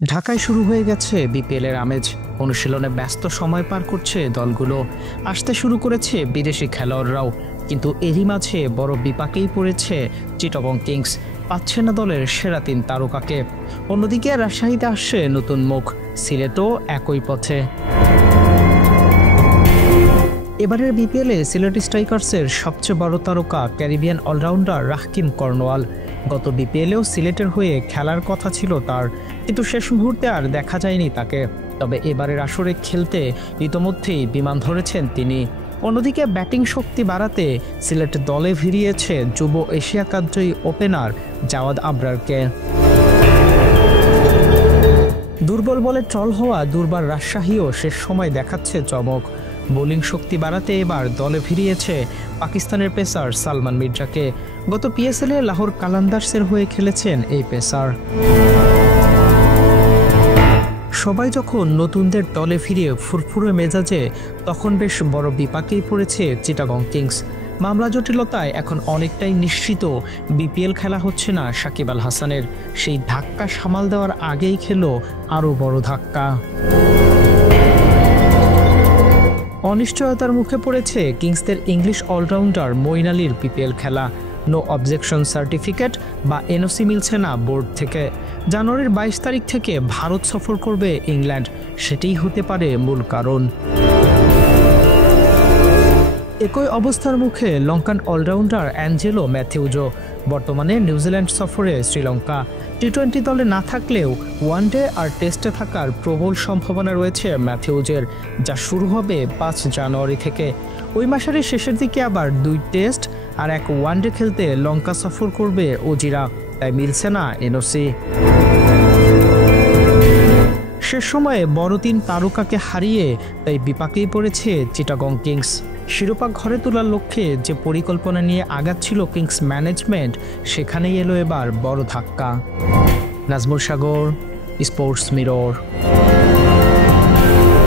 ঢাকায় শুরু হয়ে গেছে বিপিএলের আমেজ। অনুশীলনে ব্যস্ত সময় পার করছে দলগুলো, আসতে শুরু করেছে বিদেশি খেলোয়াড়রাও। কিন্তু এরই মাঝে বড় বিপাকেই পড়েছে চিটাগং কিংস, পাচ্ছে না দলের সেরা ৩ তারকাকে। অন্যদিকে রাজশাহীতে আসছে নতুন মুখ, সিলেটও একই পথে। এবারের বিপিএলে সিলেট স্ট্রাইকার্সের সবচেয়ে বড় তারকা ক্যারিবিয়ান অলরাউন্ডার রাহকিম কর্নওয়াল। গত বিপিএলেও সিলেটের হয়ে খেলার কথা ছিল তার, কিন্তু শেষ মুহূর্তে আর দেখা যায়নি তাকে। তবে এবারের আসরে খেলতে ইতোমধ্যেই বিমান ধরেছেন তিনি। অন্যদিকে ব্যাটিং শক্তি বাড়াতে সিলেট দলে ভিড়িয়েছে যুব এশিয়া কাপ জয়ী ওপেনার জাওয়াদ আবরারকে। দুর্বল বলে ট্রল হওয়া দুর্বার রাজশাহীও শেষ সময় দেখাচ্ছে চমক। বোলিং শক্তি বাড়াতে এবার দলে ফিরিয়েছে পাকিস্তানের পেসার সালমান মির্জাকে। গত পিএসএলে লাহোর কালান্দার্সের হয়ে খেলেছেন এই পেসার। সবাই যখন নতুনদের দলে ফিরিয়ে ফুরফুরে মেজাজে, তখন বেশ বড় বিপাকেই পড়েছে চিটাগং কিংস। মামলা জটিলতায় এখন অনেকটাই নিশ্চিত বিপিএল খেলা হচ্ছে না সাকিব আল হাসানের। সেই ধাক্কা সামাল দেওয়ার আগেই খেলো আরও বড় ধাক্কা। অনিশ্চয়তার মুখে পড়েছে কিংসদের ইংলিশ অলরাউন্ডার মঈন আলীর বিপিএল খেলা। নো অবজেকশন সার্টিফিকেট বা এনওসি মিলছে না বোর্ড থেকে। জানুয়ারির ২২ তারিখ থেকে ভারত সফর করবে ইংল্যান্ড, সেটাই হতে পারে মূল কারণ। একই অবস্থার মুখে লঙ্কান অলরাউন্ডার অ্যাঞ্জেলো ম্যাথিউজও। বর্তমানে নিউজিল্যান্ড সফরে শ্রীলঙ্কা। টি-20 দলে না থাকলেও ওয়ানডে আর টেস্টে থাকার প্রবল সম্ভাবনা রয়েছে ম্যাথিউজের, যা শুরু হবে ৫ জানুয়ারি থেকে। ওই মাসের শেষের দিকে আবার ২ টেস্ট আর ১ ওয়ানডে খেলতে লঙ্কা সফর করবে অজিরা, তাই মিলছে না এনওসি। শেষ সময়ে বড় ৩ তারকাকে হারিয়ে তাই বিপাকেই পড়েছে চিটাগং কিংস। শিরোপা ঘরে তোলার লক্ষ্যে যে পরিকল্পনা নিয়ে আগাচ্ছিল কিংস ম্যানেজমেন্ট, সেখানেই এলো এবার বড় ধাক্কা। নাজমুল সাগর, স্পোর্টস মিরর।